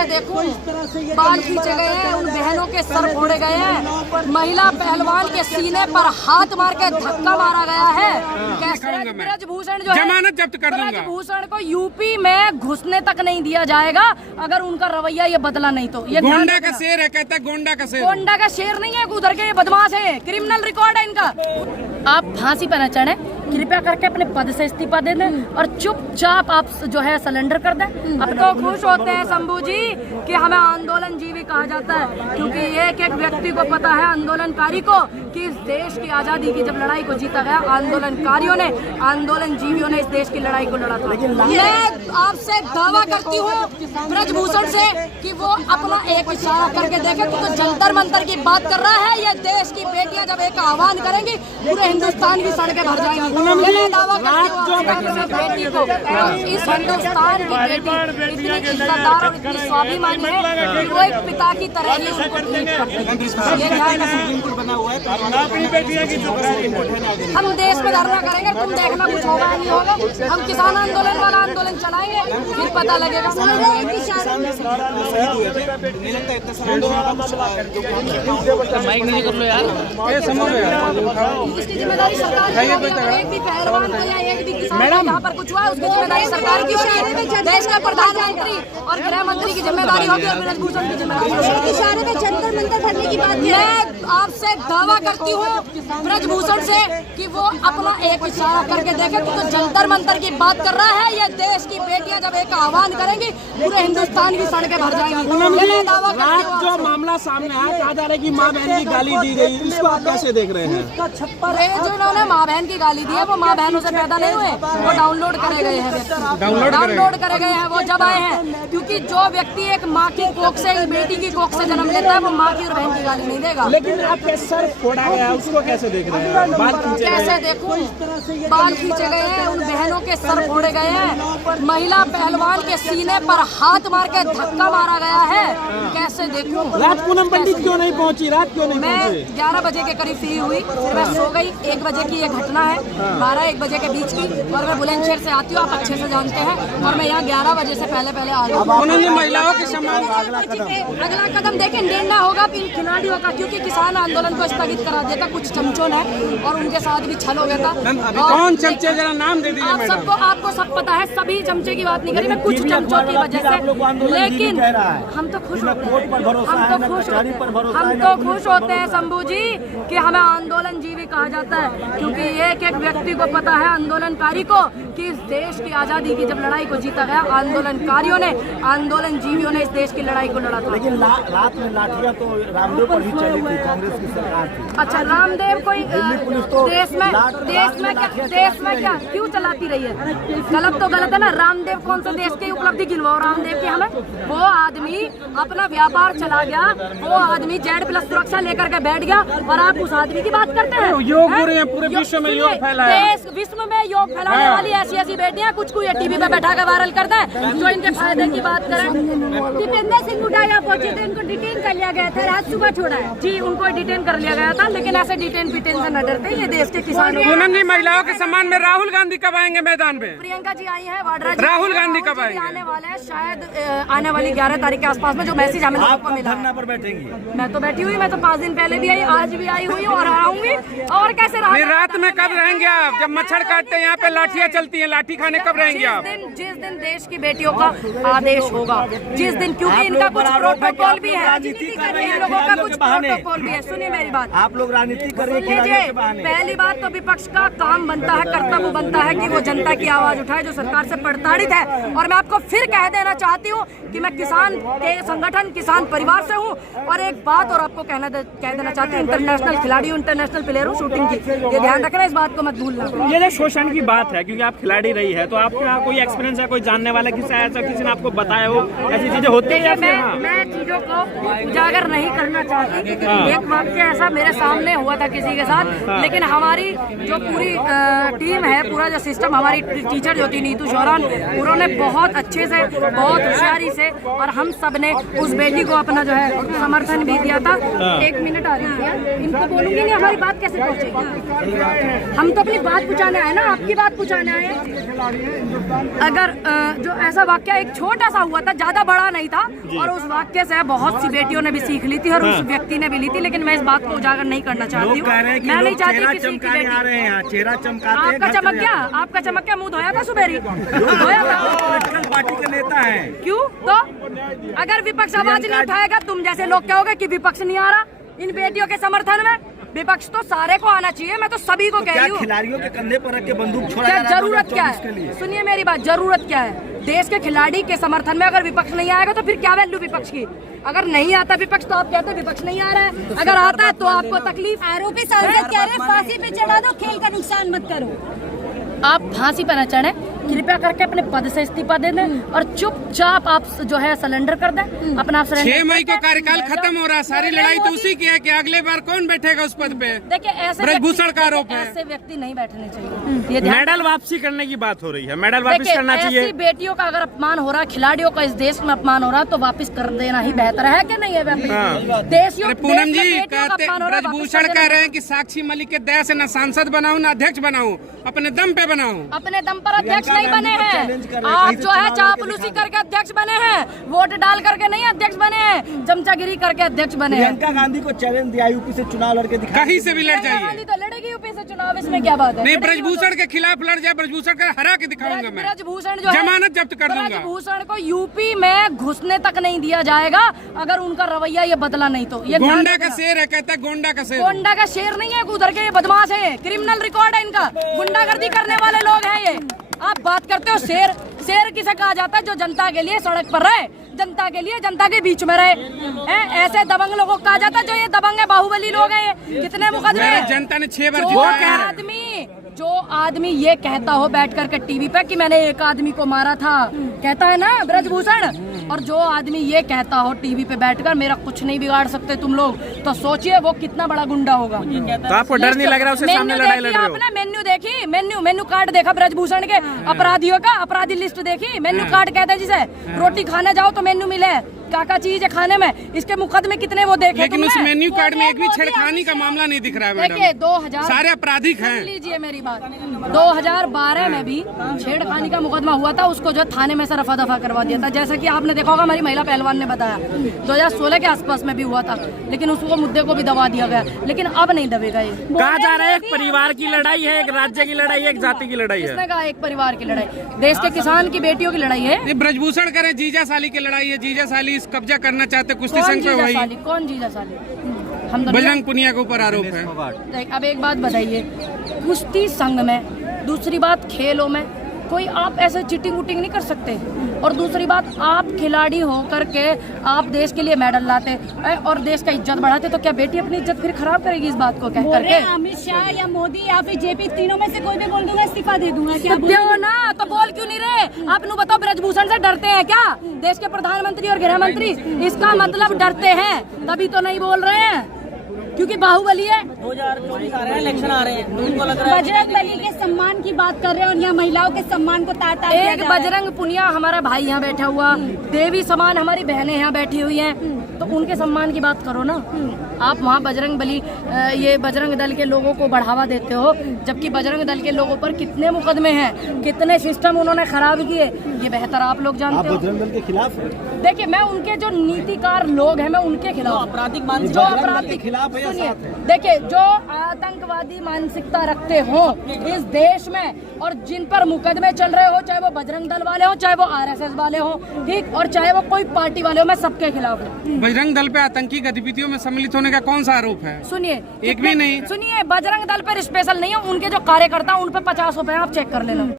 कैसे देखूं, बाल खींचे गए हैं, उन बहनों के सर फोड़े गए हैं, महिला पहलवान के सीने पर हाथ मार के धक्का मारा गया है। कैसे ब्रजभूषण जो है, जमानत जब्त कर दूंगा। ब्रजभूषण को यूपी में घुसने तक नहीं दिया जाएगा अगर उनका रवैया ये बदला नहीं तो। ये गोंडा का शेर है, कहता है गोंडा का शेर। गोंडा का शेर नहीं है, उधर के बदमाश है, क्रिमिनल रिकॉर्ड है इनका। आप फांसी पर न चढ़े, कृपया करके अपने पद से इस्तीफा दे दें और चुपचाप आप जो है सरेंडर कर दें। अब तो खुश होते हैं शंभू जी कि हमें आंदोलन जीवी कहा जाता है, क्योंकि एक एक व्यक्ति को पता है, आंदोलनकारी को, कि इस देश की आजादी की जब लड़ाई को जीता गया, आंदोलनकारियों ने, आंदोलन जीवियों ने इस देश की लड़ाई को लड़ा था। मैं आपसे दावा करती हूँ ब्रजभूषण से कि वो अपना एक इशारा करके देखे, तो जंतर मंतर की बात कर रहा है। ये देश की बेटियां जब एक आह्वान करेंगी, पूरे हिंदुस्तान की सड़कें भर जाएंगी। मैं दावा करती हूँ बेटी को, इस हिंदुस्तान की बेटी इतनी इज्जतदार और इतनी स्वाभिमानी है कि वो एक पिता की तरह ही उनको ट्रीट करती है। ये ध्यान रखें। हम देश में धरना करेंगे, तुम देखना कुछ होगा नहीं होगा। हम किसान आंदोलन वाला आंदोलन चलाएंगे, फिर पता लगेगा। इसकी जिम्मेदारी सरकार की होगी। एक भी पहलवान को या एक भी किसान यहाँ पर कुछ हुआ, उसकी जिम्मेदारी सरकार की होगी। देश का प्रधानमंत्री और गृह मंत्री की जिम्मेदारी होगी और ब्रजभूषण की जिम्मेदारी होगी। इशारे में जंतर मंतर भरने की बात मैं आपसे दावा करती हूँ ब्रजभूषण से कि वो अपना एक इशारा करके देखे, तो जंतर मंतर की बात कर रहा है। ये देश की बेटियां जब एक आह्वान करेंगी, पूरे हिंदुस्तान की सड़कें भर जाएंगी। मैं दावा करती हूँ। जो मामला सामने आया, कहा जा रहा है कि माँ बहन की गाली दी गई, इसको आप कैसे देख रहे हैं? जो इन्होंने माँ बहन की गाली दी है, वो माँ बहनों से पैदा नहीं हुए, वो डाउनलोड करे गए हैं, डाउनलोड करे गए हैं, वो जब आए हैं। क्योंकि जो व्यक्ति एक माँ की कोख से, बेटी की कोख से जन्म लेता है, वो माँ की और बहन की गाली नहीं देगा। लेकिन आपके सर फोड़ा गया, उसको कैसे देख रहे हैं? कैसे देखूं, बाल खींचे गए हैं, उन बहनों के सर फोड़े गए हैं, महिला पहलवान के सीने पर हाथ मार के धक्का मारा गया है। कैसे देखूं? रात पूनम पंडित क्यों नहीं पहुंची? रात क्यों नहीं पहुंची? मैं 11 बजे के करीब फ्री हुई, फिर मैं सो गई। 1 बजे की ये घटना है, 12-1 बजे के बीच की, और मैं बुलंदशहर से आती हूँ, आप अच्छे से जानते हैं, और मैं यहाँ 11 बजे से पहले आ गई। महिलाओं के सम्मान अगला कदम देखें, निर्णय होगा इन खिलाड़ियों का, क्योंकि किसान आंदोलन को स्थगित करा देता कुछ चमचों ने, और उनके साथ भी छल हो गया था। कौन चमचे, जरा नाम दे दीजिए। आपको सब पता है, सभी चमचे की बात नहीं करी मैं, कुछ चमचों की वजह से। लेकिन हम तो खुश होते हैं शंभू जी कि हमें आंदोलन जीवी कहा जाता है, क्योंकि एक एक व्यक्ति को पता है, आंदोलनकारी को, कि इस देश की आजादी की जब लड़ाई को जीता गया, आंदोलनकारियों ने, आंदोलन जीवियों ने इस देश की लड़ाई को लड़ा था। लेकिन रात में लाठियां तो रामदेव पर ही चली थी, कांग्रेस की सरकार थी। अच्छा, रामदेव कोई देश में क्या क्यों चलाती रही है? गलत तो गलत है ना। रामदेव कौन सा देश की उपलब्धि गिनवाओ रामदेव की हमें? वो आदमी अपना व्यापार चला गया, वो आदमी Z+ सुरक्षा लेकर के बैठ गया, और आप उस आदमी की बात करते हैं। योग हो रहे हैं, पूरे विश्व में योग फैला है। विश्व में योग फैलाने वाली ऐसी बेटियां कुछ को ये टीवी पे बैठा कर वायरल करते हैं, जो इनके फायदे की बात करें। दीपेंद्र सिंह हुड्डा यहाँ पहुंचे थे, इनको डिटेन कर लिया गया था, रात सुबह छोड़ा है जी, उनको डिटेन कर लिया गया था। लेकिन ऐसे डिटेन पिटेन से न डरते, ये देश के किसान। महिलाओं के सम्मान में राहुल गांधी कब आएंगे मैदान में? प्रियंका जी आई है, वाड्रा जी, राहुल गांधी कब आएंगे? आने वाले हैं शायद, आने वाली 11 तारीख के आसपास में, जो मैसेज हमें लोगों को मिला है। पर बैठेंगी? मैं तो बैठी हुई, मैं तो 5 दिन पहले भी आई, आज भी आई हुई और आऊंगी। और कैसे रात में कब रहेंगे आप? जब मच्छर काटते हैं यहाँ पे लाठियाँ चलती हैं, लाठी खाने कब रहेंगे आप? जिस दिन देश की बेटियों का आदेश होगा, जिस दिन, क्योंकि इनका कुछ प्रोटोकॉल भी है, इन लोगों का कुछ प्रोटोकॉल भी है। सुनिए मेरी बात, आप लोग राजनीति कर रहे हैं। पहली बात तो विपक्ष का काम बनता है, कर्तव्य बनता है कि वो जनता की आवाज उठाए जो सरकार से प्रताड़ित है। और मैं आपको फिर कह देना चाहती हूँ कि मैं किसान के संगठन, किसान परिवार से हूँ। और एक बात और आपको कह देना चाहती हूँ, इंटरनेशनल खिलाड़ी हूँ, इंटरनेशनल प्लेयर हूँ शूटिंग की, ये ध्यान रखना, इस बात को मत भूलना। ये जो शोषण की बात है, क्योंकि आप खिलाड़ी रही है, तो आपका कोई एक्सपीरियंस है, कोई जानने वाला किसी ऐसा किसी ने आपको बताया हो ऐसी चीजें होती है? मैं चीजों को उजागर नहीं करना चाहती। एक वाक्य ऐसा मेरे सामने हुआ था किसी के साथ, लेकिन हमारी जो पूरी टीम है, पूरा जो सिस्टम, हमारी टीचर जो थी नीतू शौरान, उन्होंने बहुत अच्छे से, बहुत होशियारी ईमानदारी से, और हम सब ने उस बेटी को अपना जो है समर्थन भी दिया था। 1 मिनट आ रही है, इनको बोलूंगी नहीं, हमारी बात कैसे पहुंचेगी? हम तो अपनी बात पहुंचाने आए ना, आपकी बात पहुंचाने आए। अगर जो ऐसा वाक्य एक छोटा सा हुआ था, ज्यादा बड़ा नहीं था, और उस वाक्य से बहुत सी बेटियों ने भी सीख ली थी और उस व्यक्ति ने भी ली थी, लेकिन मैं इस बात को उजागर नहीं करना चाहती हूँ। मैं नहीं चाहती किसी की बेटी। चेहरा चमकाते आपका चमक गया, आपका चमक गया, मुंह धोया था सुबेरी, धोया था। पार्टी के नेता है। क्यों? तो अगर विपक्ष आवाज नहीं उठाएगा, तुम जैसे लोग कहोगे कि विपक्ष नहीं आ रहा इन बेटियों के समर्थन में। विपक्ष तो सारे को आना चाहिए, मैं तो सभी को कह रही हूँ। खिलाड़ियों के कंधे पर रख के बंदूक छोड़ा क्या जरूरत क्या है? सुनिए मेरी बात, जरूरत क्या है? देश के खिलाड़ी के समर्थन में अगर विपक्ष नहीं आएगा तो फिर क्या वैल्यू विपक्ष की? अगर नहीं आता विपक्ष तो आप कहते विपक्ष नहीं आ रहा है, अगर आता है तो आपको तकलीफ। आरोपी सांसद कह रहे हैं फांसी पे चढ़ा दो, खेल का नुकसान मत करो। आप फांसी पर न चढ़े, कृपया करके अपने पद से इस्तीफा दे दें और चुपचाप आप जो है सरेंडर कर दें अपना। 6 मई को कार्यकाल खत्म हो रहा है, सारी लड़ाई तो उसी की है कि अगले बार कौन बैठेगा उस पद पे। देखिए ऐसे ब्रजभूषण का आरोप है, ऐसे व्यक्ति नहीं बैठने चाहिए। ये मेडल वापसी करने की बात हो रही है, मेडल वापस करना चाहिए। ऐसी बेटियों का अगर अपमान हो रहा है, खिलाड़ियों का इस देश में अपमान हो रहा है, तो वापस कर देना ही बेहतर है कि नहीं है? देशियों पूनम जी कहते, ब्रजभूषण कह रहे हैं कि साक्षी मलिक के दया से न सांसद बनाऊं न अध्यक्ष बनाऊं, अपने दम पे बनाऊं। अपने दम पर अध्यक्ष नहीं बने हैं आप, जो है चापलूसी करके अध्यक्ष बने हैं, वोट डाल करके नहीं अध्यक्ष बने हैं, चमचागिरी करके अध्यक्ष बने हैं। प्रियंका गांधी को चैलेंज दिया यूपी से चुनाव लड़के दिखा, कहीं से भी लड़ जाइए। गांधी तो लड़ेगी यूपी से चुनाव, इसमें क्या बात है? नहीं, ब्रजभूषण के खिलाफ लड़ जाए, ब्रजभूषण का हरा के दिखाऊंगा मैं, ब्रजभूषण जो है जमानत जब्त कर दूंगा। ब्रजभूषण को यूपी में घुसने तक नहीं दिया जाएगा अगर उनका रवैया ये बदला नहीं तो। ये गोंडा का शेर है, कहता है गोंडा का शेर। गोंडा का शेर नहीं है, उधर के ये बदमाश है, क्रिमिनल रिकॉर्ड है इनका, गुंडागर्दी करने वाले लोग हैं ये। आप बात करते हो शेर, शेर किसे कहा जाता है? जो जनता के लिए सड़क पर रहे, जनता के लिए, जनता के बीच में रहे। ऐसे दबंग लोगों को कहा जाता है, जो ये दबंग है, बाहुबली लोग हैं ये। कितने मुकदमे जनता ने 6 बार जिताया। जो आदमी ये कहता हो बैठ करके टीवी पे कि मैंने एक आदमी को मारा था, कहता है ना ब्रजभूषण, और जो आदमी ये कहता हो टीवी पे बैठकर मेरा कुछ नहीं बिगाड़ सकते तुम लोग, तो सोचिए वो कितना बड़ा गुंडा होगा। तो आपको डर नहीं लग रहा उससे सामने लड़ाई लड़ रहे हो? आपने मेन्यू देखी? मेन्यू कार्ड देखा ब्रजभूषण के अपराधियों का? अपराधी लिस्ट देखी? मेन्यू कार्ड कहते हैं जिसे, रोटी खाने जाओ तो मेन्यू मिले, क्या चीज है खाने में, इसके मुकदमे कितने वो देखे? लेकिन उस मेन्यू कार्ड में एक भी छेड़खानी का मामला नहीं दिख रहा है मैडम। देखिए 2000 सारे आपराधिक हैं। लीजिए मेरी बात, 2012 में भी छेड़खानी का मुकदमा हुआ था, उसको जो थाने में से रफा दफा करवा दिया था। जैसा कि आपने देखा होगा, हमारी महिला पहलवान ने बताया 2016 के आसपास में भी हुआ था, लेकिन उसको मुद्दे को भी दबा दिया गया। लेकिन अब नहीं दबेगा ये। कहा जा रहा है एक परिवार की लड़ाई है, एक राज्य की लड़ाई है, एक जाति की लड़ाई है। किसने कहा एक परिवार की लड़ाई? देश के किसान की बेटियों की लड़ाई है। ये ब्रजभूषण करे जीजा साली की लड़ाई है, जीजा साली इस कब्जा करना चाहते कुश्ती संघ पे। वही कौन जीजा साली? हम तो बजरंग पुनिया के ऊपर आरोप है। अब एक बात बताइए, कुश्ती संघ में, दूसरी बात खेलों में कोई आप ऐसे चीटिंग वुटिंग नहीं कर सकते, और दूसरी बात आप खिलाड़ी हो करके आप देश के लिए मेडल लाते और देश का इज्जत बढ़ाते, तो क्या बेटी अपनी इज्जत फिर खराब करेगी इस बात को कह करके? अमित शाह या मोदी या फिर जेपी, तीनों में से कोई भी बोल दूंगा इस्तीफा दे दूंगा, क्या दो ना, तो बोल क्यों नहीं रहे? आप नु बताओ, ब्रजभूषण से डरते हैं क्या देश के प्रधानमंत्री और गृह मंत्री? इसका मतलब डरते हैं, तभी तो नहीं बोल रहे हैं, क्योंकि बाहुबली है। 2024 आ रहे हैं, इलेक्शन आ रहे हैं, तो उनको लग रहा है बजरंग बली के सम्मान की बात कर रहे हैं और यहाँ महिलाओं के सम्मान को ताता एक बजरंग पुनिया हमारा भाई यहाँ बैठा हुआ, देवी समान हमारी बहनें यहाँ बैठी हुई हैं, तो उनके सम्मान की बात करो ना। आप वहाँ बजरंग बली, ये बजरंग दल के लोगों को बढ़ावा देते हो, जबकि बजरंग दल के लोगों पर कितने मुकदमे हैं, कितने सिस्टम उन्होंने खराब किए, ये बेहतर आप लोग जानते हो। बजरंग दल के खिलाफ? देखिए मैं उनके जो नीतिकार लोग हैं, मैं उनके खिलाफ, आपराधिक जो आपराधिक खिलाफ है। सुनिए, देखिए जो आतंकवादी मानसिकता रखते हो इस देश में, और जिन पर मुकदमे चल रहे हो, चाहे वो बजरंग दल वाले हो, चाहे वो RSS वाले हो, ठीक, और चाहे वो कोई पार्टी वाले हो, मैं सबके खिलाफ हूँ। बजरंग दल पे आतंकी गतिविधियों में सम्मिलित होने का कौन सा आरोप है? सुनिए, एक भी नहीं। सुनिए, बजरंग दल पर स्पेशल नहीं है, उनके जो कार्यकर्ता उन पे 50 रुपए आप चेक कर लेना।